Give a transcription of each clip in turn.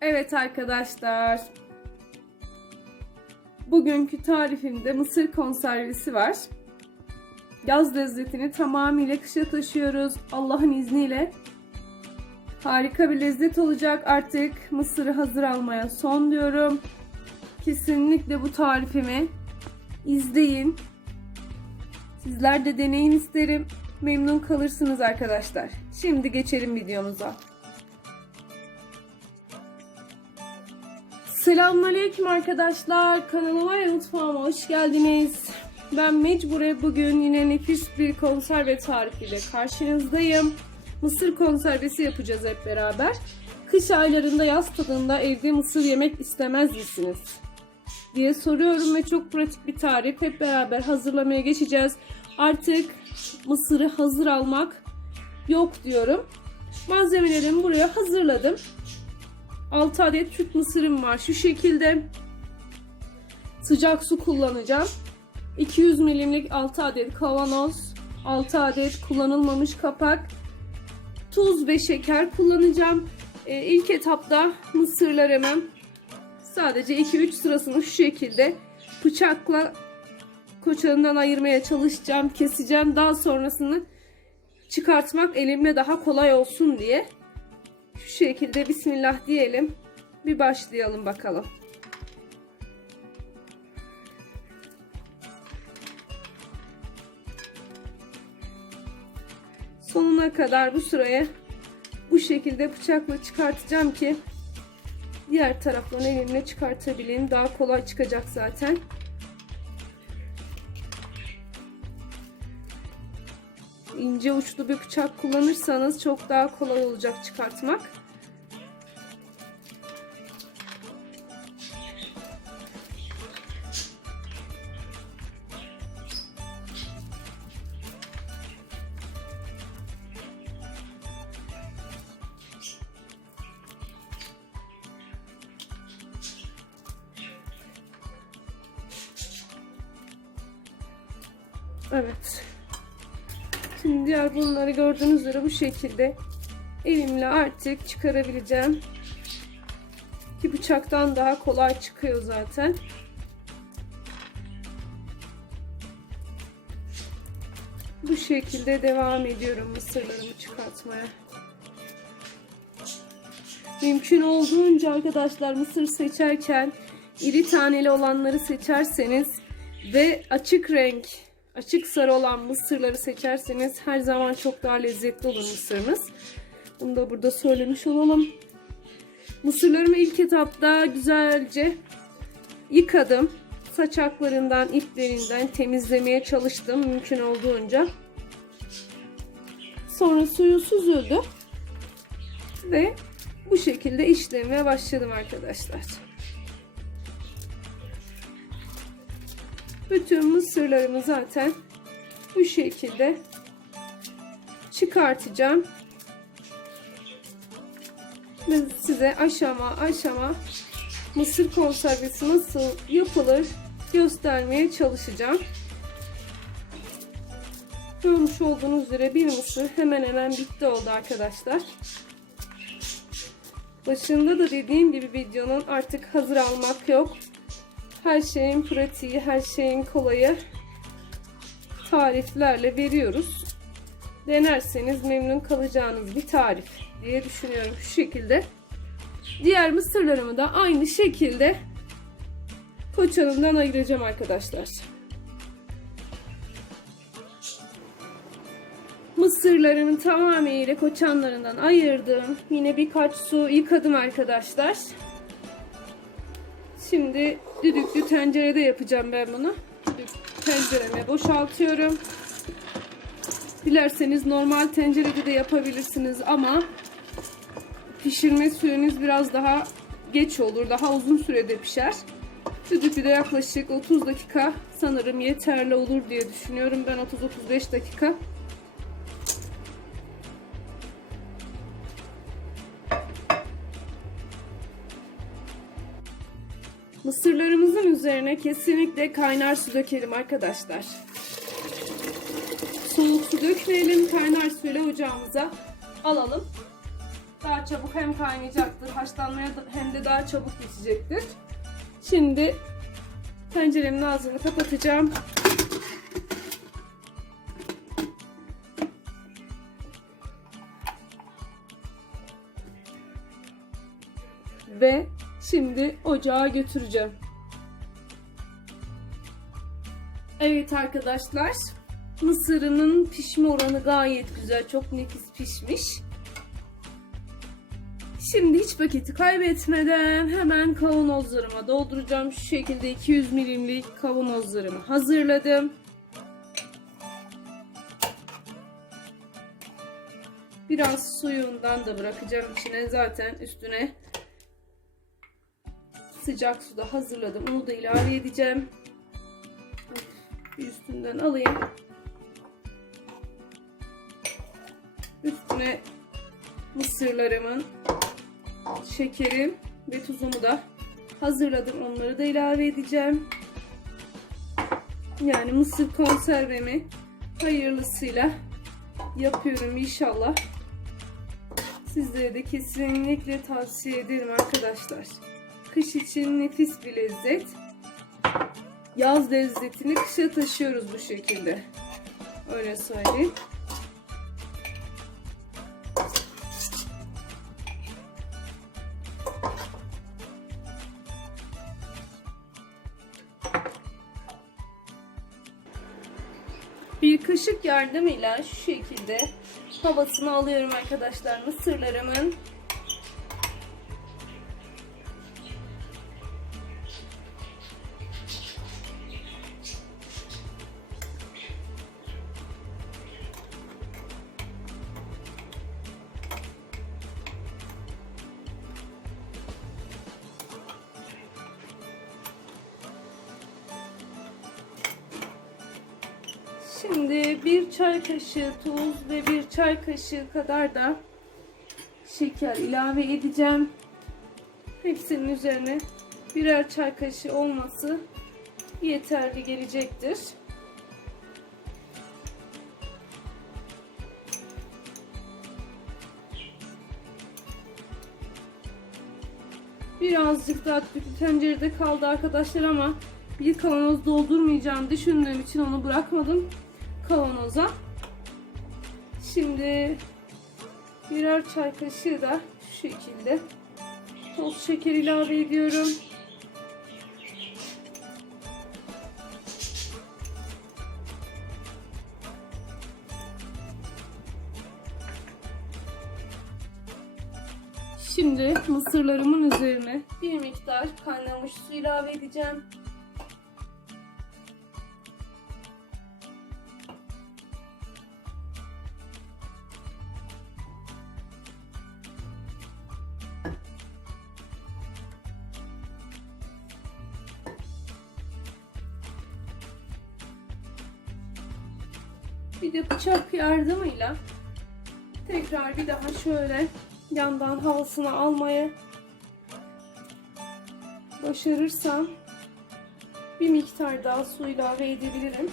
Evet arkadaşlar. Bugünkü tarifimde mısır konservesi var. Yaz lezzetini tamamıyla kışa taşıyoruz. Allah'ın izniyle. Harika bir lezzet olacak. Artık mısırı hazır almaya son diyorum. Kesinlikle bu tarifimi izleyin. Sizler de deneyin isterim. Memnun kalırsınız arkadaşlar. Şimdi geçelim videomuza. Selamünaleyküm arkadaşlar. Kanalıma ve mutfağıma hoş geldiniz. Ben mecbure bugün yine nefis bir konserve tarifiyle karşınızdayım. Mısır konservesi yapacağız hep beraber. Kış aylarında yaz tadında evde mısır yemek istemez misiniz? diye soruyorum ve çok pratik bir tarif. Hep beraber hazırlamaya geçeceğiz. Artık mısırı hazır almak yok diyorum. Malzemelerimi buraya hazırladım. 6 adet Türk mısırım var. Şu şekilde sıcak su kullanacağım. 200 milimlik 6 adet kavanoz, 6 adet kullanılmamış kapak, tuz ve şeker kullanacağım. Ee, ilk etapta mısırlarımı sadece 2-3 sırasını şu şekilde bıçakla koçanından ayırmaya çalışacağım, keseceğim. Daha sonrasını çıkartmak elimle daha kolay olsun diye. Şu şekilde bismillah diyelim. Bir başlayalım bakalım. Sonuna kadar bu sıraya bu şekilde bıçakla çıkartacağım ki diğer taraflarını elimle çıkartabileyim. Daha kolay çıkacak zaten. İnce uçlu bir bıçak kullanırsanız çok daha kolay olacak çıkartmak. Evet. Şimdi diğer bunları gördüğünüz üzere bu şekilde elimle artık çıkarabileceğim. Ki bıçaktan daha kolay çıkıyor zaten. Bu şekilde devam ediyorum mısırlarımı çıkartmaya. Mümkün olduğunca arkadaşlar mısır seçerken iri taneli olanları seçerseniz ve açık renk açık sarı olan mısırları seçerseniz her zaman çok daha lezzetli olur mısırınız. Bunu da burada söylemiş olalım. Mısırlarımı ilk etapta güzelce yıkadım. Saçaklarından, iplerinden temizlemeye çalıştım mümkün olduğunca. Sonra suyu süzüldü. Ve bu şekilde işlemeye başladım arkadaşlar. Bütün mısırlarımı zaten bu şekilde çıkartacağım. Ve size aşama aşama mısır konservesi nasıl yapılır göstermeye çalışacağım. Görmüş olduğunuz üzere bir mısır hemen hemen bitti oldu arkadaşlar. Başında da dediğim gibi videonun artık hazır almak yok. Her şeyin pratiği, her şeyin kolayı tariflerle veriyoruz. Denerseniz memnun kalacağınız bir tarif diye düşünüyorum şu şekilde. Diğer mısırlarımı da aynı şekilde koçanımdan ayıracağım arkadaşlar. Mısırlarımı tamamıyla koçanlarından ayırdım. Yine birkaç su yıkadım arkadaşlar. Şimdi düdüklü tencerede yapacağım ben bunu. Tencereme boşaltıyorum. Dilerseniz normal tencerede de yapabilirsiniz ama pişirme süreniz biraz daha geç olur. Daha uzun sürede pişer. Düdüklüde yaklaşık 30 dakika sanırım yeterli olur diye düşünüyorum. Ben 30-35 dakika Mısırlarımızın üzerine kesinlikle kaynar su dökelim arkadaşlar. Soğuk su dökmeyelim. Kaynar suyla ocağımıza alalım. Daha çabuk hem kaynayacaktır, haşlanmaya hem de daha çabuk geçecektir. Şimdi tenceremin ağzını kapatacağım. Ve şimdi ocağa götüreceğim. Evet arkadaşlar. Mısırının pişme oranı gayet güzel. Çok nefis pişmiş. Şimdi hiç paketi kaybetmeden hemen kavanozlarıma dolduracağım. Şu şekilde 200 milimlik kavanozlarımı hazırladım. Biraz suyundan da bırakacağım içine. Zaten üstüne sıcak suda hazırladım. Onu da ilave edeceğim. Üstünden alayım. Üstüne mısırlarımın şekerim ve tuzumu da hazırladım. Onları da ilave edeceğim. Yani mısır konservemi hayırlısıyla yapıyorum inşallah. Sizlere de kesinlikle tavsiye ederim arkadaşlar. Kış için nefis bir lezzet. Yaz lezzetini kışa taşıyoruz bu şekilde. Öyle söyleyeyim. Bir kaşık yardımıyla şu şekilde havasını alıyorum arkadaşlar mısırlarımın. Şimdi bir çay kaşığı tuz ve bir çay kaşığı kadar da şeker ilave edeceğim. Hepsinin üzerine birer çay kaşığı olması yeterli gelecektir. Birazcık daha tencerede kaldı arkadaşlar ama bir kavanoz doldurmayacağım düşündüğüm için onu bırakmadım kavanoza. Şimdi birer çay kaşığı da şu şekilde toz şeker ilave ediyorum. Şimdi mısırlarımın üzerine bir miktar kaynamış su ilave edeceğim. Bir de bıçak yardımıyla tekrar bir daha şöyle yandan havasını almayı başarırsam bir miktar daha su ilave edebilirim.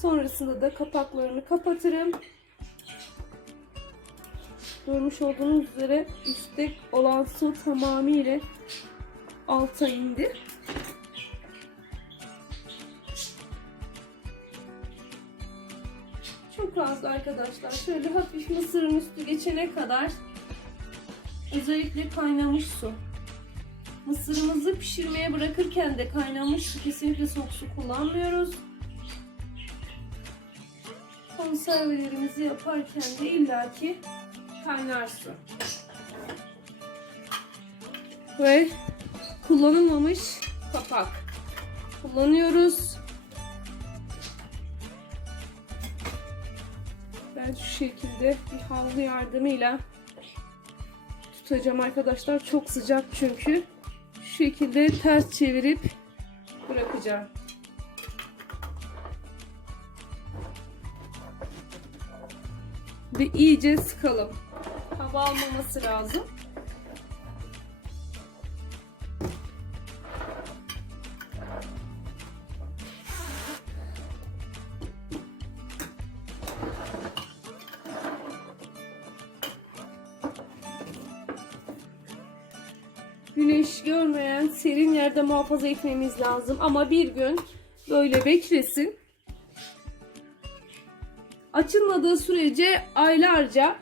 Sonrasında da kapaklarını kapatırım. Görmüş olduğunuz üzere üstte olan su tamamıyla alta indi. Çok az arkadaşlar. Şöyle hafif mısırın üstü geçene kadar özellikle kaynamış su. Mısırımızı pişirmeye bırakırken de kaynamış su kesinlikle soğuk su kullanmıyoruz. Konservelerimizi yaparken de illaki kaynar su. Ve kullanılmamış kapak kullanıyoruz. Şu şekilde bir havlu yardımıyla tutacağım arkadaşlar. Çok sıcak çünkü. Şu şekilde ters çevirip bırakacağım. Ve iyice sıkalım. Hava almaması lazım. Güneş görmeyen serin yerde muhafaza etmemiz lazım. Ama bir gün böyle beklesin. Açılmadığı sürece aylarca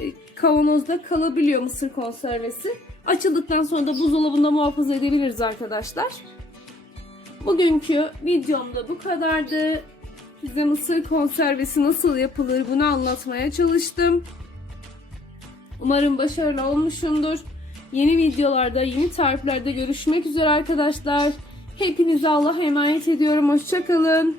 e, kavanozda kalabiliyor mısır konservesi. Açıldıktan sonra da buzdolabında muhafaza edebiliriz arkadaşlar. Bugünkü videomda bu kadardı. Size mısır konservesi nasıl yapılır bunu anlatmaya çalıştım. Umarım başarılı olmuşumdur. Yeni videolarda, yeni tariflerde görüşmek üzere arkadaşlar. Hepinize Allah'a emanet ediyorum. Hoşçakalın.